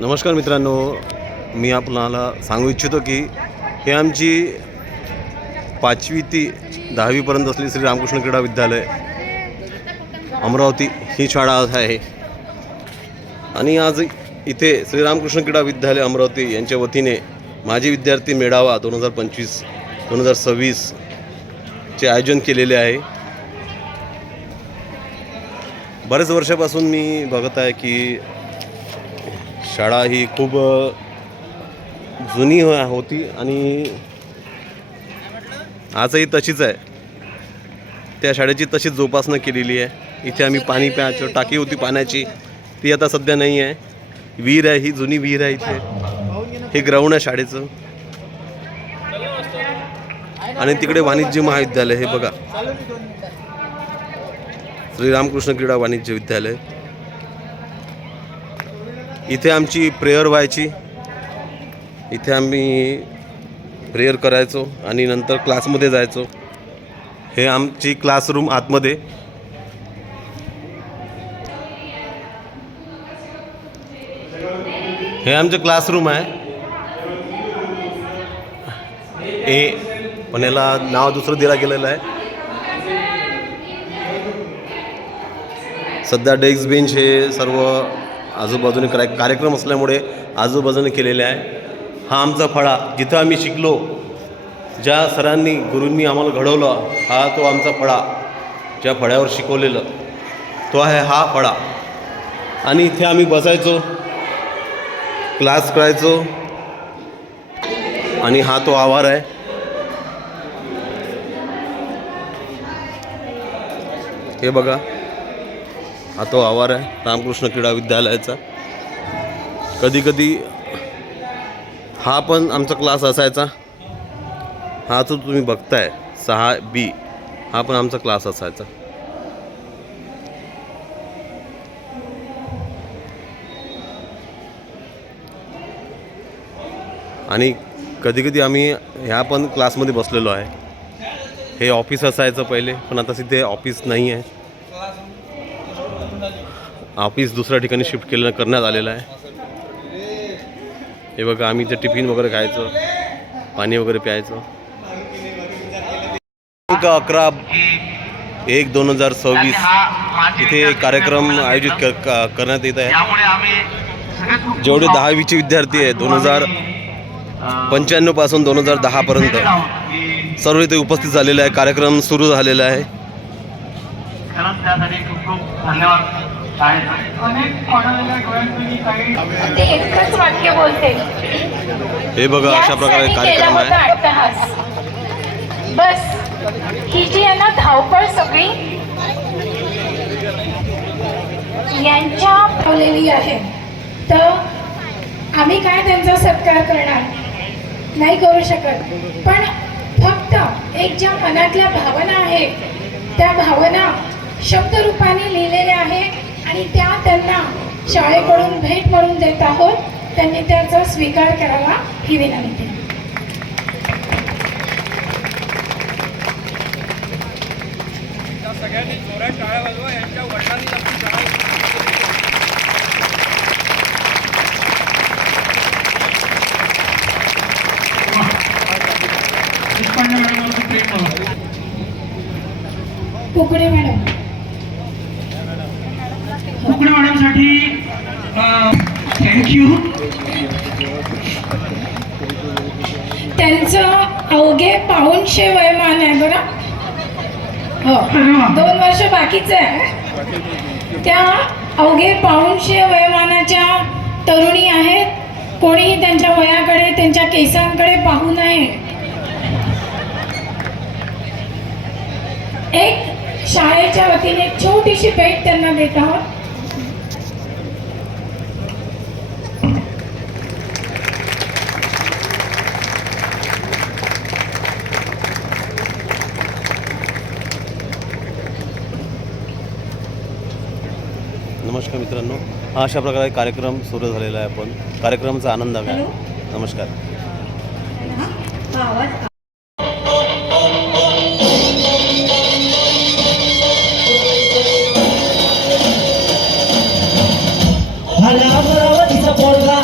नमस्कार मित्रांनो, मी आपल्याला सांगू इच्छितो की हे आमची 5वी ते 10वीपर्यंत असलेली श्री रामकृष्ण क्रीडा विद्यालय अमरावती ही शाळा आहे. आणि आज इथे श्री रामकृष्ण क्रीडा विद्यालय अमरावती यांच्या वतीने माजी विद्यार्थी मेळावा 2025-2026 चे आयोजन केलेले आहे. बरेच वर्षापासून मी बघत आहे की शाळा ही खूप जुनी होती आणि आजही तशीच आहे. त्या शाळेची तशीच जोपासना केलेली आहे. इथे आम्ही पाणी प्यायचो, टाकी होती पाण्याची, ती आता सध्या नाही आहे. विहीर आहे, ही जुनी विहीर आहे इथे. हे ग्राउंड आहे शाळेचं. आणि तिकडे वाणिज्य महाविद्यालय, हे बघा, श्री रामकृष्ण क्रीडा वाणिज्य विद्यालय. इथे आमची प्रेयर व्हायची. इथे आम्ही प्रेयर करायचो आणि नंतर क्लासमध्ये जायचो. हे आमची क्लासरूम आतमध्ये. हे आमचं क्लासरूम आहे. पण याला नाव दुसरं दिलं गेलेलं आहे. सध्या डेस्क बेंच हे सर्व आजूबाजूने कार्यक्रम असल्यामुळे आजूबाजूने केलेले आहे. हा आमचा फळा, जिथं आम्ही शिकलो, ज्या सरांनी गुरूंनी आम्हाला घडवलं, हा तो आमचा फळा, ज्या फळ्यावर शिकवलेलं तो आहे हा फळा. आणि इथे आम्ही बसायचो, क्लास करायचो. आणि हा तो आवार आहे. हे बघा, हा तो आवार आहे रामकृष्ण क्रीडा विद्यालयाचा. कधी कधी हा पण आमचा क्लास असायचा. हा जो तुम्ही बघताय 6B, हा पण आमचा क्लास असायचा. आणि कधी कधी आम्ही ह्या पण क्लासमध्ये बसलेलो आहे. हे ऑफिस असायचं पहिले, पण आता तिथे ऑफिस नाही आहे. ऑफिस दुसऱ्या ठिकाणी शिफ्ट करण्यात आलेलं आहे. हे बघा, आम्ही इथे टिफिन वगैरे खायचो, पाणी वगैरे प्यायचो. 11/1/2026 इथे कार्यक्रम आयोजित करण्यात येत आहे. जेवढे 10वीचे विद्यार्थी आहेत 2095 पासून 2010 पर्यंत सर्व इथे उपस्थित झालेले आहे. कार्यक्रम सुरू झालेला आहे. हे बघा, अशा प्रकारे कार्यक्रम आहे. बस ही जी आहे ना धावपळ सगळी यांच्या ठेवलेली आहे, तर आम्ही काय त्यांचा सत्कार करणार नाही करू शकत. पण फक्त एक ज्या मनातल्या भावना आहेत त्या भावना शब्द रूपाने लिहिलेल्या आहे आणि त्या त्यांना शाळेकडून भेट म्हणून देत आहोत. त्यांनी त्याचा स्वीकार करावा ही विनंती. सगळ्यांनी जोरात टाळ्या वाजवा. यांच्या वडिलांनी आपली शाळा कुकडे मॅडम, कुकडे मॅडमसाठी थँक्यू. त्यांचं अवघे 500 वयमान आहे बरं. हो, 2 वर्ष बाकीचं आहे. त्या अवघे 500 वयोमानाच्या तरुणी आहेत. कोणीही त्यांच्या वयाकडे, त्यांच्या केसांकडे पाहू नये. एक शाळेच्या वतीने छोटीशी भेट त्यांना देत आहोत. नमस्कार मित्रांनो, हा अशा प्रकारे कार्यक्रम सुरू झालेला आहे. आपण कार्यक्रमाचा आनंद घ्या. नमस्कार. अमरावतीचा पोरगा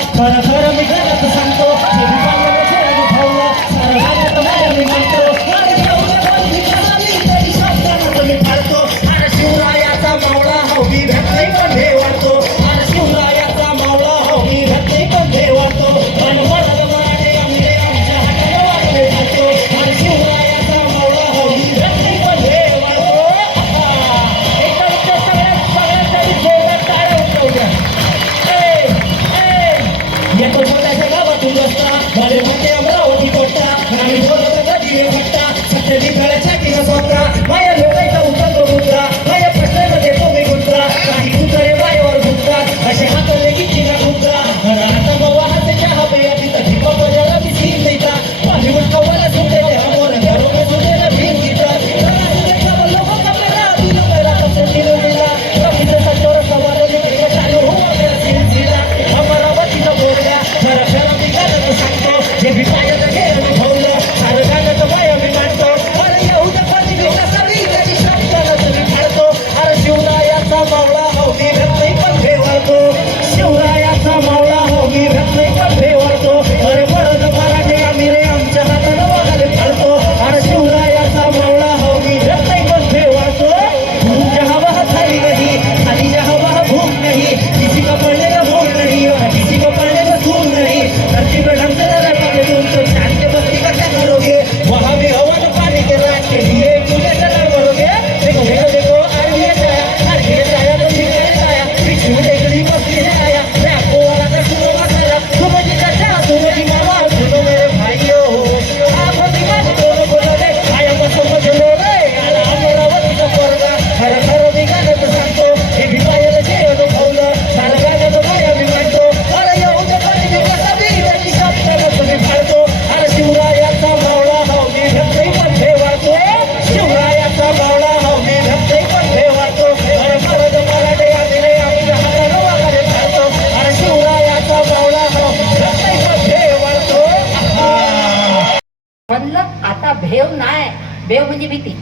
म्हणलं आता भेव नाही, भेव म्हणजे भीती.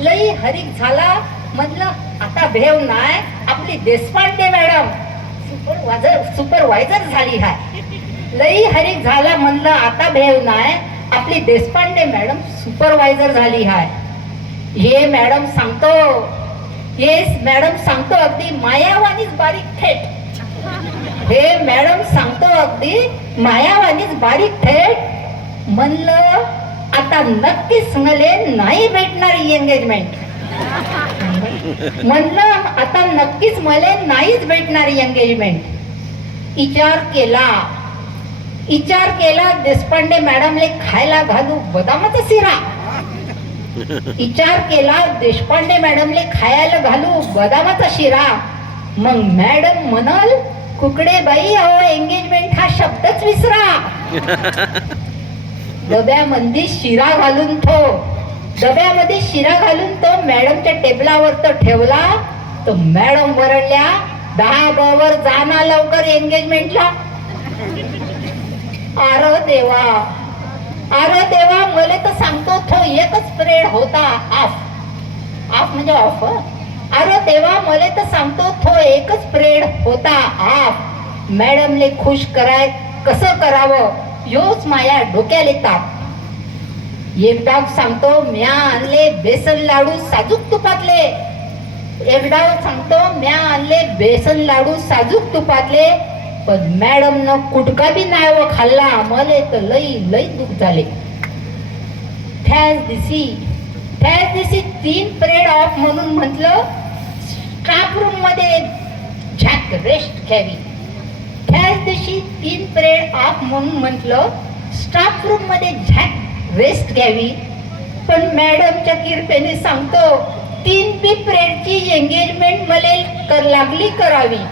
लई हरीक झाला म्हणलं आता भेव नाही, आपली देशपांडे मॅडम सुपरवायझर झाली हाय. लई हरीक झाला म्हणलं आता भेव नाही, आपली देशपांडे मॅडम सुपरवायझर झाली हाय. हे मॅडम सांगतो, येस मॅडम सांगतो अगदी मायावानीच बारीक थेट. हे मॅडम सांगतो अगदी मायावानीच बारीक थेट. म्हणलं आता नक्कीच मले नाही भेटणार एंगेजमेंट. म्हणलं आता नक्कीच मला नाहीच भेटणार एंगेजमेंट. विचार केला देशपांडे मॅडमले खायला घालू बदामाचा शिरा. विचार केला देशपांडे मॅडमले खायला घालू बदामाचा शिरा. मग मॅडम म्हणाल कुकडे बाई अहो एंगेजमेंट हा शब्दच विसरा. डब्यामध्ये शिरा घालून तो मॅडमच्या टेबलावर तो ठेवला. तो मॅडम वरडल्या 10 वर जाना लवकर एंगेजमेंटला. अरे देवा मला तर सांगतो तो एकच पिरियड होता ऑफ म्हणजे ऑफ. अरे देवा मला तर सांगतो तो एकच पिरियड होता ऑफ. मॅडमले खुश कराय कसं करावं योच माया डोक्याले ताप. एकदा सांगतो म्या आणले बेसन लाडू साजूक तुपातले. पण मॅडम न कुटका बी नाही व खाल्ला. मले तर लई दुःख झाले. त्याच दिवशी 3 पिरियड ऑफ म्हणून म्हटलं स्टाफ रूम मध्ये झॅक रेस्ट घ्यावी. त्याच दिवशी 3 पिरियड ऑफ म्हणून म्हटलं स्टाफ रूम मध्ये झॅक रेस्ट घ्यावी. पण मॅडमच्या कृपेने सांगतो 3 पिरियडची एंगेजमेंट मला लागली करावी.